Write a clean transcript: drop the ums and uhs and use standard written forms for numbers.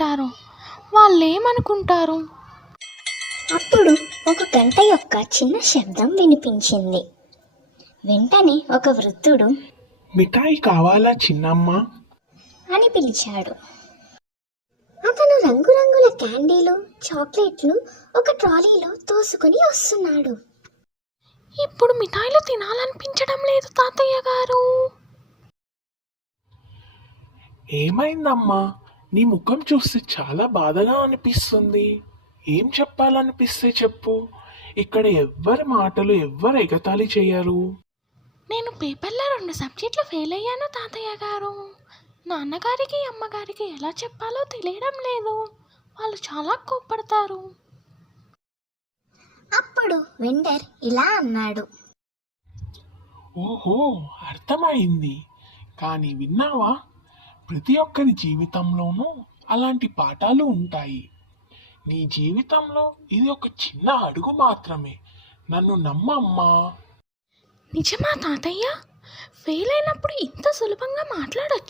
పెట్టారో వాళ్ళేమనుకుంటారు? అప్పుడు ఒక గంట యొక్క చిన్న శబ్దం వినిపించింది. వెంటనే ఒక వృద్ధుడు మిఠాయి కావాలా చిన్నమ్మ అని పిలిచాడు. అతను రంగురంగుల క్యాండీలు, చాక్లెట్లు ఒక ట్రాలీలో తోసుకుని వస్తున్నాడు. ఇప్పుడు మిఠాయిలు తినాలనిపించడం లేదు తాతయ్య గారు. ఏమైందమ్మా? నీ ముఖం చూస్తే చాలా బాధగా అనిపిస్తుంది. ఏం చెప్పాలనిపిస్తే చెప్పు. ఇక్కడ ఎవ్వరి మాటలు ఎవ్వరు ఎగతాళి చేయరు. నేను పేపర్లో 2 సబ్జెక్టులు ఫెయిల్ అయ్యాను తాతయ్య గారు. నాన్నగారికి అమ్మగారికి ఎలా చెప్పాలో తెలియడం లేదు. వాళ్ళు చాలా కోప్పడతారు. అప్పుడు వెండర్ ఇలా అన్నాడు. ఓహో, అర్థమైంది. కానీ విన్నావా, ప్రతి ఒక్కరి జీవితంలోనూ అలాంటి పాఠాలు ఉంటాయి. నీ జీవితంలో ఇది ఒక చిన్న అడుగు మాత్రమే. నన్ను నమ్మమ్మా. నిజమా తాతయ్య? ఫెయిల్ అయినప్పుడు ఇంత సులభంగా మాట్లాడొచ్చు?